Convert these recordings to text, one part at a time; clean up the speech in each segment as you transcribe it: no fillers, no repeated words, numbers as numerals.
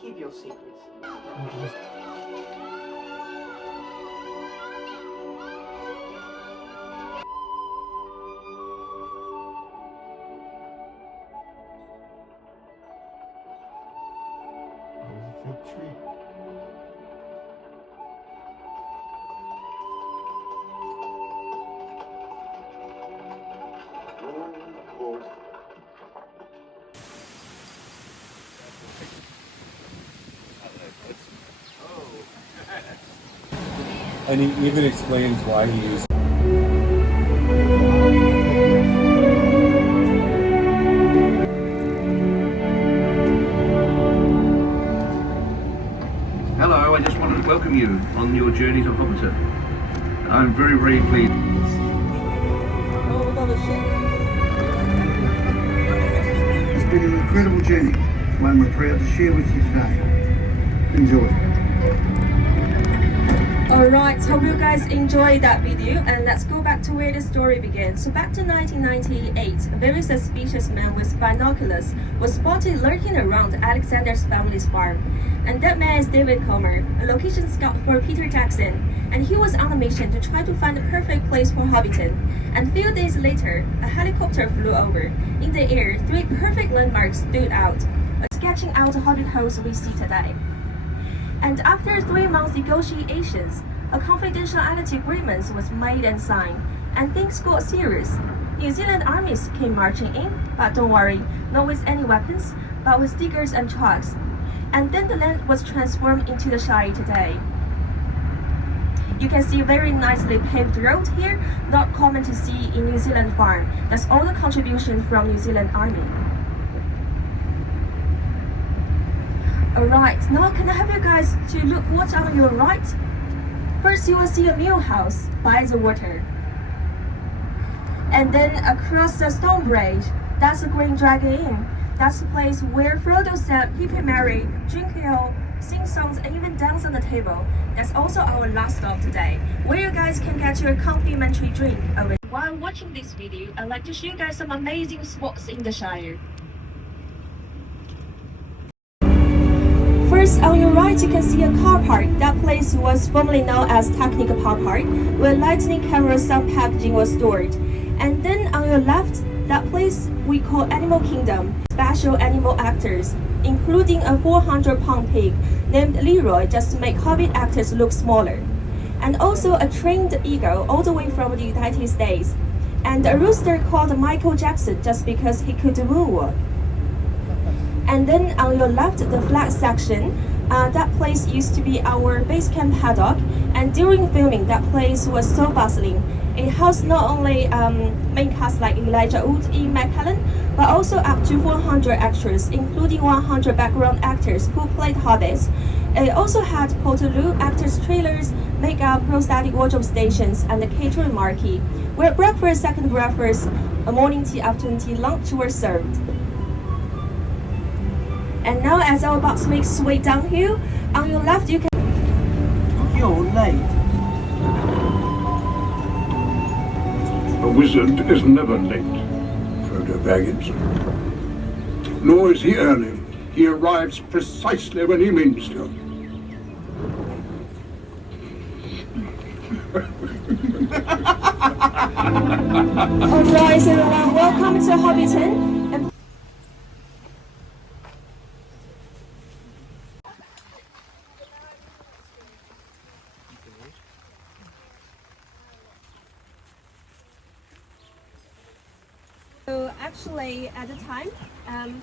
keep your secrets. Fig tree. And he even explains why he used. Hello, I just wanted to welcome you on your journey to Hobbiton. I'm very, very pleased. It's been an incredible journey, one we're proud to share with you today. Enjoy. Alright, hope you guys enjoyed that video, and let's go back to where the story began. So back to 1998, a very suspicious man with binoculars was spotted lurking around Alexander's family's farm. And that man is David Comer, a location scout for Peter Jackson, and he was on a mission to try to find the perfect place for Hobbiton. And a few days later, a helicopter flew over. In the air, 3 perfect landmarks stood out, sketching out the hobbit holes we see today. And after 3 months negotiations, a confidentiality agreement was made and signed, and things got serious. New Zealand armies came marching in, but don't worry, not with any weapons, but with diggers and trucks. And then the land was transformed into the Shire today. You can see a very nicely paved road here, not common to see in New Zealand farm. That's all the contribution from New Zealand Army. Alright, now can I have you guys to look what's on your right? First you will see a mill house by the water. And then across the stone bridge, that's the Green Dragon Inn. That's the place where Frodo said people marry, drink ale, sing songs, and even dance on the table. That's also our last stop today, where you guys can get your complimentary drink over. While watching this video, I'd like to show you guys some amazing spots in the Shire. First, on your right, you can see a car park. That place was formerly known as Technical Car Park, where lightning camera sound packaging was stored. And then on your left, that place we call Animal Kingdom, special animal actors, including a 400-pound pig named Leroy just to make Hobbit actors look smaller. And also a trained eagle all the way from the United States. And a rooster called Michael Jackson just because he could moonwalk. And then on your left, the flag section, that place used to be our base camp paddock, and during filming, that place was so bustling. It housed not only main cast like Elijah Wood, Ian McKellen, but also up to 400 extras, including 100 background actors who played hobbits. It also had Portaloo, actors' trailers, makeup, prosthetic wardrobe stations, and the catering marquee, where breakfast, second breakfast, a morning tea, afternoon tea, lunch were served. And now as our bus makes its way downhill, on your left you can... You're late. A wizard is never late, Frodo Baggins. Nor is he early. He arrives precisely when he means to. Alright everyone, welcome to Hobbiton. So actually, at the time,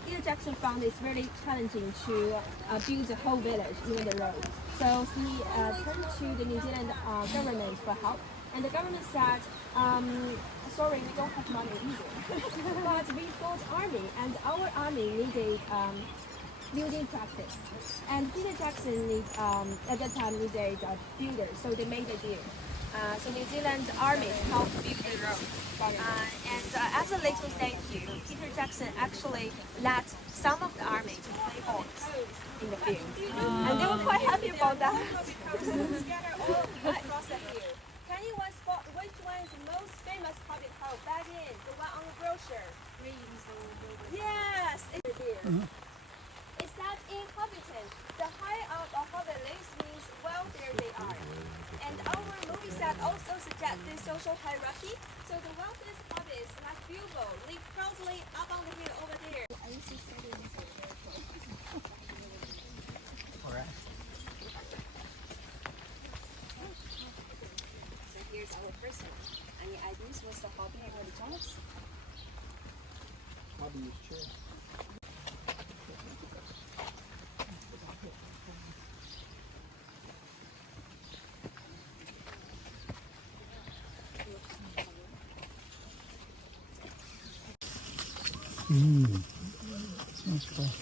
Peter Jackson found it's really challenging to build the whole village in the road. So he turned to the New Zealand government for help, and the government said, sorry, we don't have money either. But we fought army, and our army needed building practice. And Peter Jackson at that time needed a builder, so they made a deal. So New Zealand army helped build the road. And as a little thank you, Peter Jackson actually let some of the army to play horse in the field. And they were quite happy about that. Together all across the hill. Can anyone spot which one is the most famous Hobbit house back in? The one on the brochure. Yes, it's there. Is that in Hobbiton? the high up a hobbit lives means wealthier they are. And our movie set also suggests this social hierarchy. So the wealthiest hobbits, like Bilbo, live proudly up on the hill over there. Are you still studying this? Alright. So here's our first one. Any ideas what's the hobby of the jobs? Hobby is chair. Smells fresh.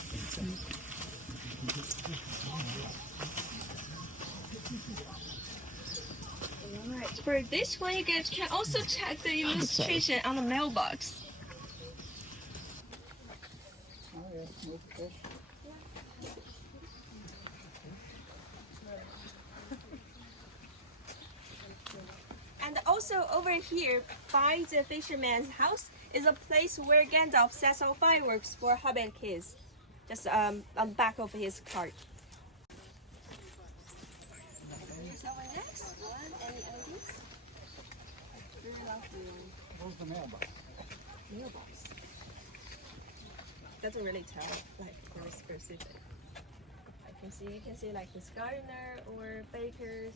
Alright, for this one you guys can also check the illustration on the mailbox. Oh yeah, smoked fish. And also over here, by the fisherman's house, is a place where Gandalf sets off fireworks for Hobbit kids. Just on the back of his cart. Here's our next one. Any ideas? Where's the mailbox? Mailbox. Doesn't really tell, like very specific. You can see like this gardener or bakers.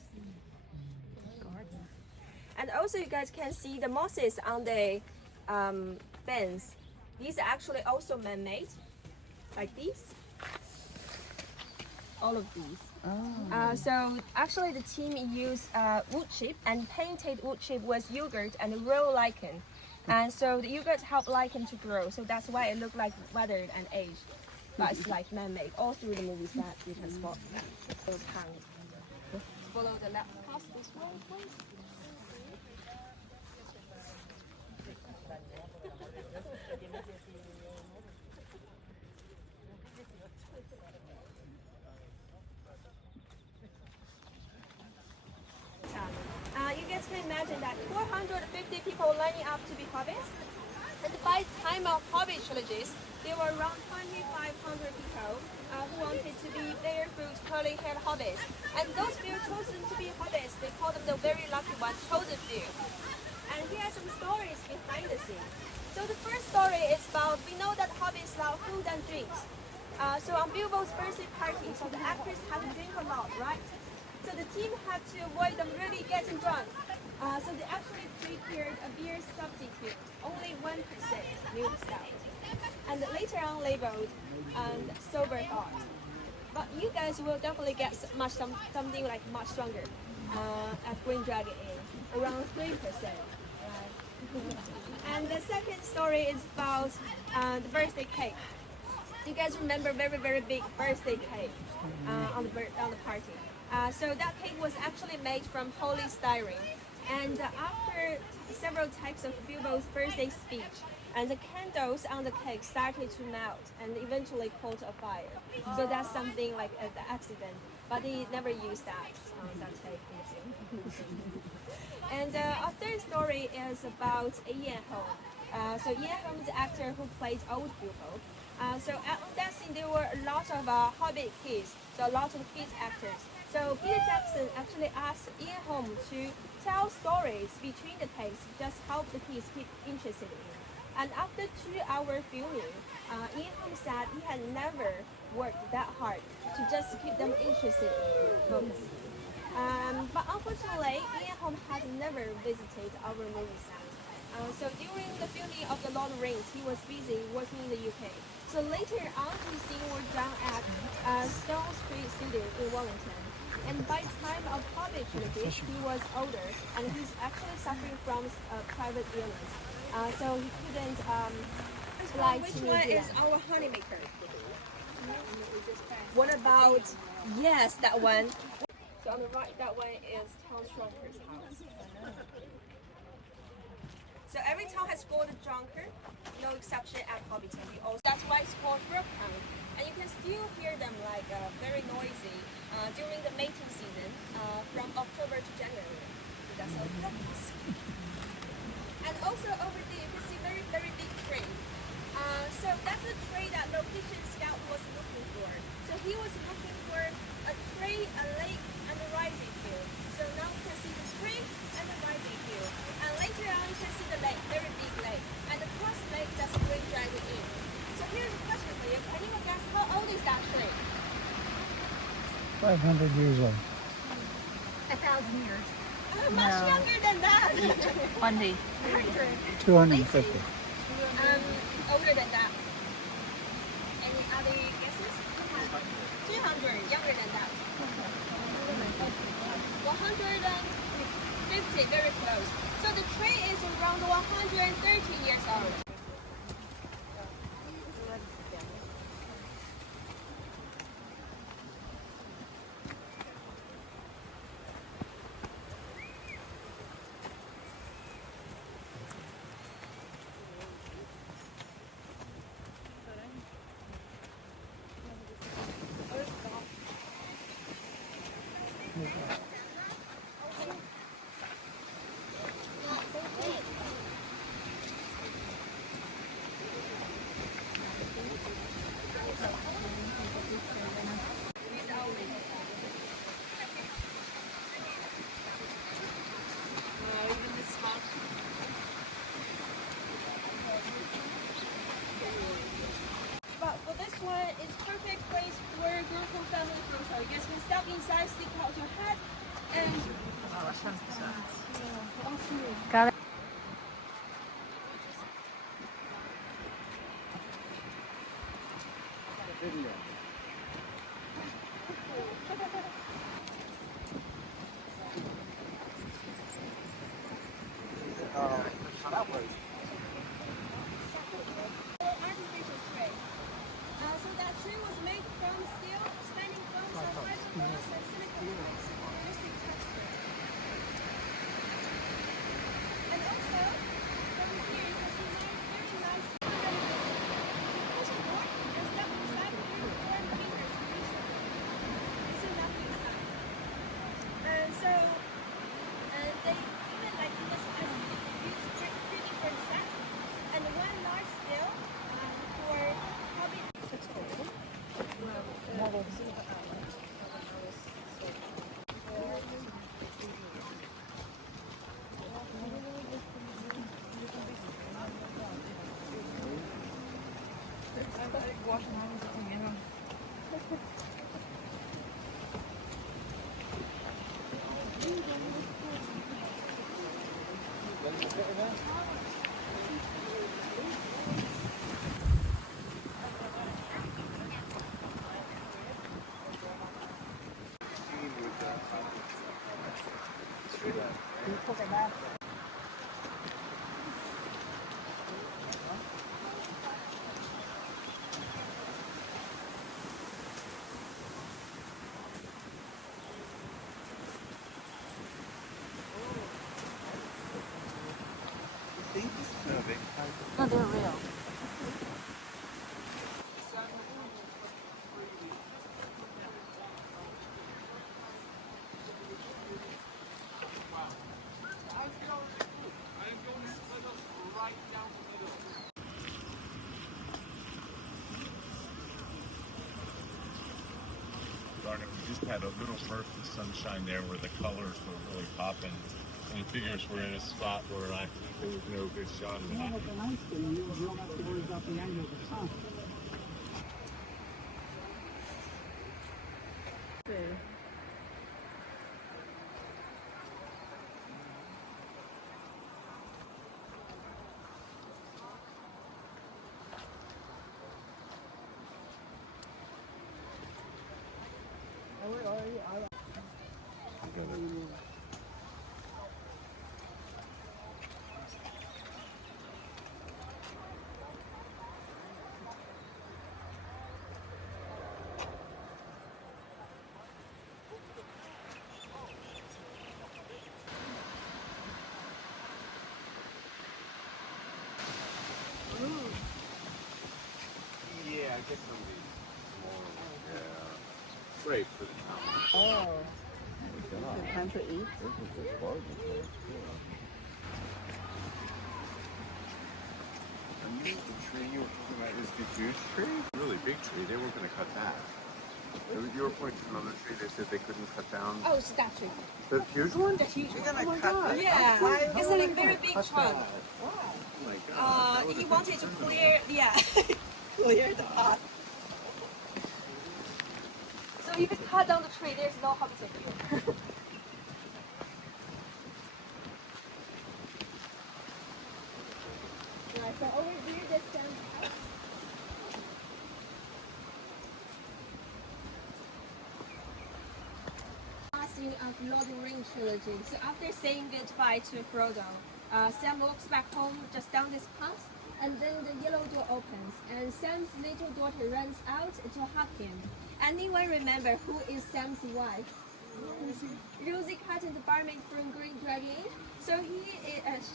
Gardener. And also you guys can see the mosses on the fence. These are actually also man-made, like these. All of these. Oh. So actually the team used wood chip and painted wood chip with yogurt and raw lichen. And so the yogurt helped lichen to grow. So that's why it looked like weathered and aged. But it's like man-made. All through the movie set you can spot that. Little pound. Follow the left past this one, please. You guys can imagine that 450 people lining up to be hobbits. And by the time of Hobbit trilogies, there were around 2,500 people who wanted to be barefoot, curly-haired hobbits. And those few chosen to be hobbits, they call them the very lucky ones, chosen few. And here are some stories behind the scenes. So the first story is about, we know that hobbits love food and drinks. So on Bilbo's birthday party, so the actors have to drink a lot, right? So the team had to avoid them really getting drunk. So they actually prepared a beer substitute, only 1% milk stout. And later on labeled sober thought. But you guys will definitely get something like much stronger at Green Dragon Inn, around 3%. Right? And the second story is about the birthday cake. You guys remember very big birthday cake on the party. So that cake was actually made from polystyrene. And after several takes of Bilbo's birthday speech, and the candles on the cake started to melt and eventually caught a fire. So that's something like an accident, but he never used that cake. And our third story is about Ian Holm. So Ian Holm is the actor who played old Bilbo. So on that scene there were a lot of Hobbit kids, so a lot of kids actors. So Peter Jackson actually asked Ian Holm to tell stories between the takes, just help the kids keep interested in it. And after 2-hour filming, Ian Holm said he had never worked that hard to just keep them interested in focusing. But unfortunately, Ian Holm had never visited our movie set. So during the filming of The Lord of the Rings, he was busy working in the UK. So later on, his scene was done at Stone Street Studio in Wellington. And by the time of Hobbit trilogy, he was older and he's actually suffering from private illness. So he couldn't fly to New Zealand. Which one is our honeymaker? What about, yes, that one. So on the right, that one is Town Strongker's house. So every town has got a drunkard, no exception at Hobbiton. That's why it's called Brooktown. And you can still hear them like very noisy during the mating season from October to January. So that's all practice. And also over there you can see very big tree. So that's the tree that location scout was looking for. So he was looking for 500 years old. 1,000 years. Much younger than that. 100. 250. Older than that. Any other guesses? 200, younger than that. 150, very close. So the tree is around 130 years old. But for this one, it's perfect place for group or family photo. You guys can step inside, stick out your head, and Got it. artificial tree. So that tree was made from steel, standing from some fiberglass and silicone with realistic texture. And also, from here, you can see very nice push it door and step inside with your 4 fingers to reach it. You see nothing inside. And so, and they even like in this size, they use 3 different sets. And one large scale for hobby. No, they're real. Darn it, we just had a little burst of sunshine there where the colors were really popping. And figures we're in a spot where there was no good shot of Yeah, it. but the nice thing, you don't have to worry about the angle of the sun. Yeah, I guess some of these smaller ones, yeah. Great for the town. Oh. Time to eat. And the tree you were talking about is the huge tree? Really big tree. They weren't going to cut that. You were pointing to another tree. They said they couldn't cut down. Oh, it's that tree. The huge one? The huge one. Oh my God. Yeah, it's a very big trunk. Oh my God. He wanted to clear, clear the path. So if you cut down the tree, there's no Hobbiton view. Right, so over here, there's Sam's house. Last scene of Lord of the Rings trilogy. So after saying goodbye to Frodo, Sam walks back home just down this path, and then the yellow door opens, and Sam's little daughter runs out to hug him. Anyone remember who is Sam's wife? Rosie Cotton, the barmaid from Green Dragon. So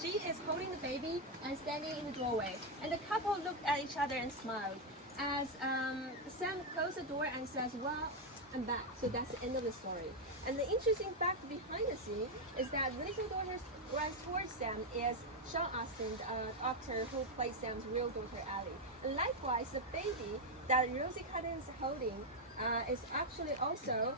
she is holding the baby and standing in the doorway, and the couple looked at each other and smiled. As Sam closed the door and says, "Well, I'm back." So that's the end of the story. And the interesting fact behind the scene is that little daughter runs towards Sam is Sean Astin, the actor who played Sam's real daughter Ellie. And likewise, the baby that Rosie Cotton is holding is actually also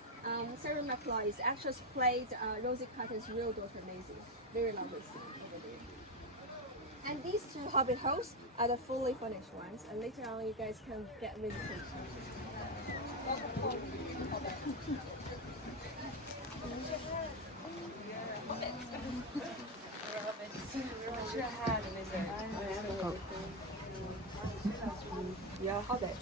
Sarah McLeod is actually played Rosie Cotton's real daughter Maisie. Very lovely scene over there. And these two Hobbit holes are the fully finished ones, and later on you guys can get visitation. Yeah, Hobbit.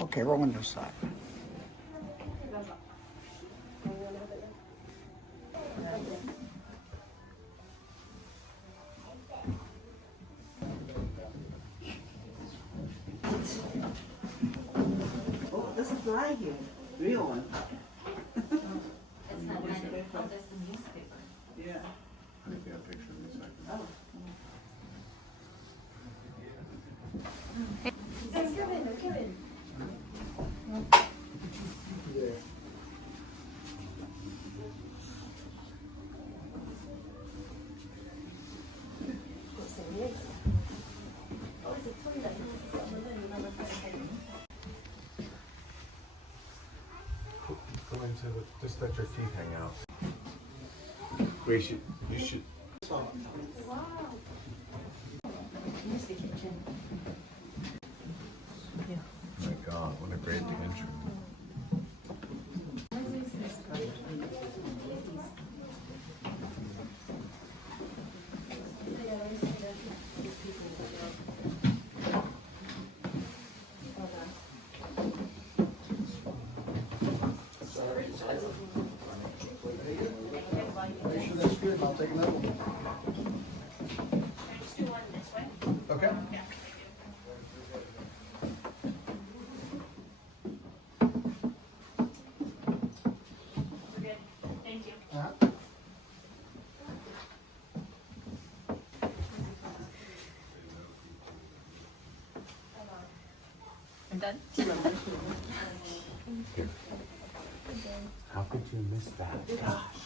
Okay, roll on this side. Oh, there's a fly here. Real one. It's not many. Oh, that's the newspaper. Yeah. Maybe a picture in a second. Oh. Kevin. Go into it, just let your feet hang out. Wait, you should. Here's the kitchen. Oh my God, what a great entry. Make sure that's good, and I'll take another one. Just do one this way. Okay. Yeah. We're good. Thank you. I'm done. Here. How could you miss that? Gosh.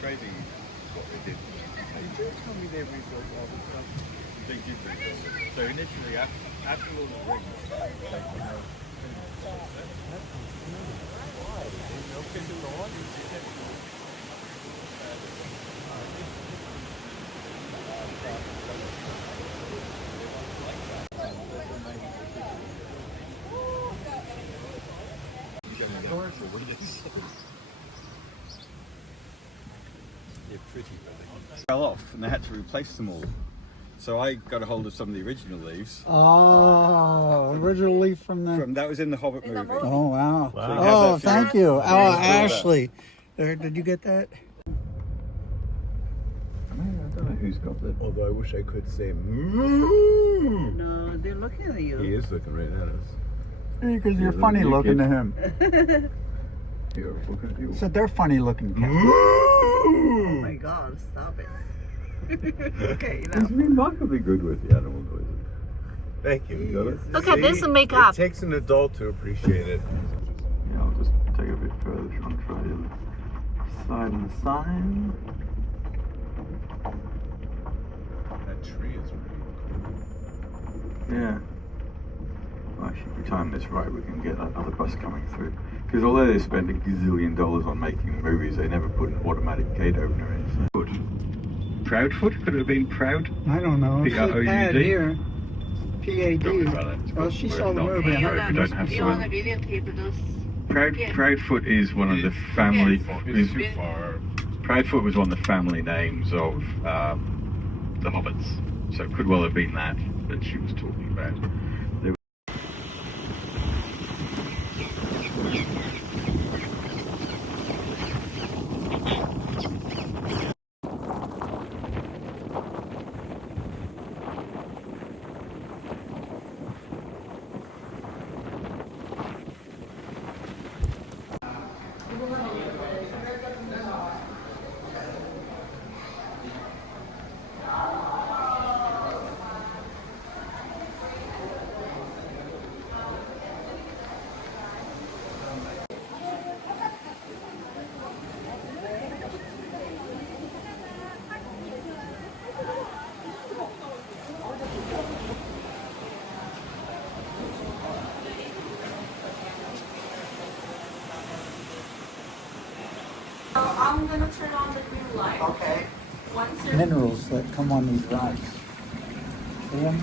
crazy what they did. They did tell me they rebuilt all the stuff. They did rebuild it. So initially, after all the rings, they're pretty, but they fell off and they had to replace them all. So I got a hold of some of the original leaves. Oh, original leaf from the. That was in the Hobbit movie. Oh wow! So you have Oh, that thank for- you. Oh, Yeah. Ashley. Did you get that? I don't know who's got that. Although I wish I could say moo. No, they're looking at you. He is looking right at us. Because you're Yeah, funny you looking kid. to him. Here, looking at you. So they're funny looking. Cat. Oh my God, stop it. Okay, now. He's remarkably good with the animal noises. Thank you. Look at this makeup. It takes an adult to appreciate it. Yeah, I'll just take it a bit further if you want to try the other side and side. That tree is really Yeah. Well, actually, if we time this right, we can get that other bus coming through. Because although they spend a gazillion dollars on making movies, they never put an automatic gate opener in. So. Proudfoot? Could it have been Proud? I don't know. P-R-O-U-D? Pad here. P-A-D. Don't worry about that. Well, she saw the Not- movie. no, we don't have You want to. to videotape those? Proudfoot is one of the family. It's too far. Proudfoot was one of the family names of the Hobbits, so it could well have been that she was talking about. I'm gonna turn on the green light. Okay. Once you're Minerals that come on these rides. See them?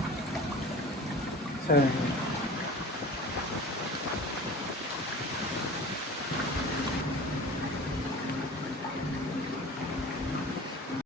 So